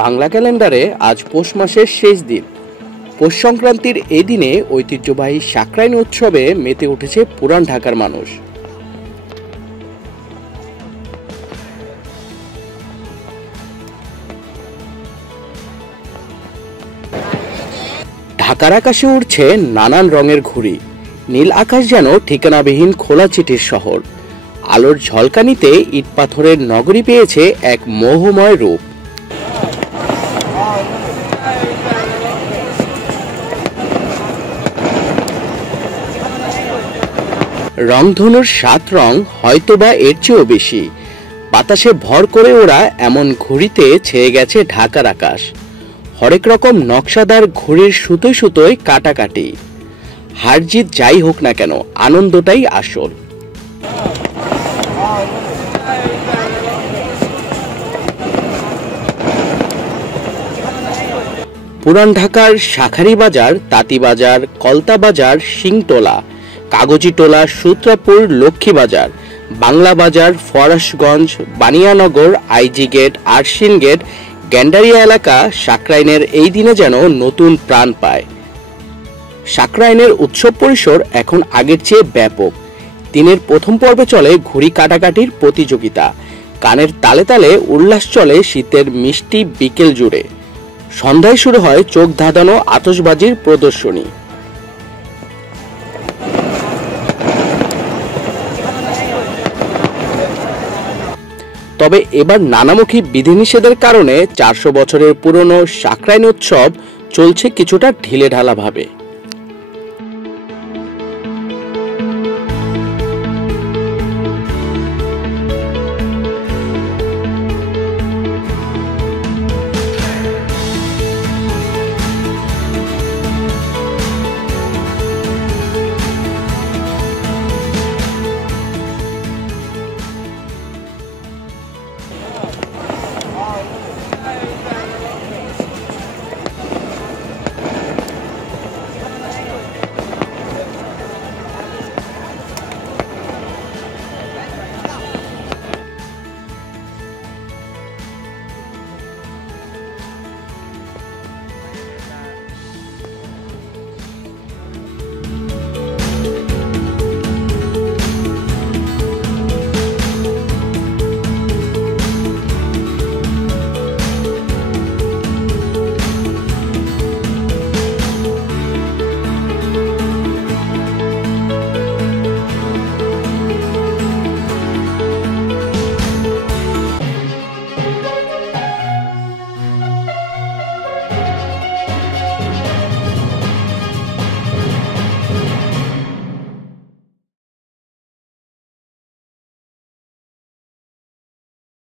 বাংলা ক্যালেন্ডারে আজ পৌষ মাসের শেষ দিন। পৌষ সংক্রান্তির এই দিনে ঐতিহ্যবাহী সাকরাইন উৎসবে মেতে উঠেছে পুরান ঢাকার মানুষ। ঢাকার আকাশে উড়ছে নানান রঙের ঘুড়ি। নীল আকাশ যেন ঠিকানাবিহীন খোলা চিঠির শহর। আলোর ঝলকানিতে ইট পাথরের নগরী পেয়েছে এক মোহময় রূপ। রংধনুর ৭ রং হয়তোবা এর চেয়েও বেশি। বাতাসে ভর করে ওরা এমন ঘুড়িতে ছেয়ে গেছে ঢাকার আকাশ। হরেক রকম নকশাদার ঘুড়ির সুতোয় সুতোয় কাটাকাটি। হার জিত যাই হোক না কেন, আনন্দটাই আসল। পুরান ঢাকার শাঁখারী বাজার, তাঁতীবাজার, কলতা বাজার, সিংটোলা, কাগজিটোলা, Sutrapur, Laxmibazar, Bangla Bazar, Farashganj, Baniyanagar, IG gate, Arshin gate, Gandaria এলাকা সাকরাইনের এই দিনে যেন নতুন প্রাণ পায়। সাকরাইনের উৎসব পরিসর এখন আগের চেয়ে ব্যাপক। দিনের প্রথম পর্বে চলে ঘুড়ি কাটাকাটির প্রতিযোগিতা। গানের তালে তালে উল্লাস চলে শীতের মিষ্টি বিকেল জুড়ে। সন্ধ্যায় শুরু হয় চোখ ধাঁধানো আতশবাজির প্রদর্শনী। তবে এবার নানামুখী বিধিনিষেধের কারণে ৪০০ বছরের পুরনো সাকরাইন উৎসব চলছে কিছুটা ঢিলেঢালা ভাবে।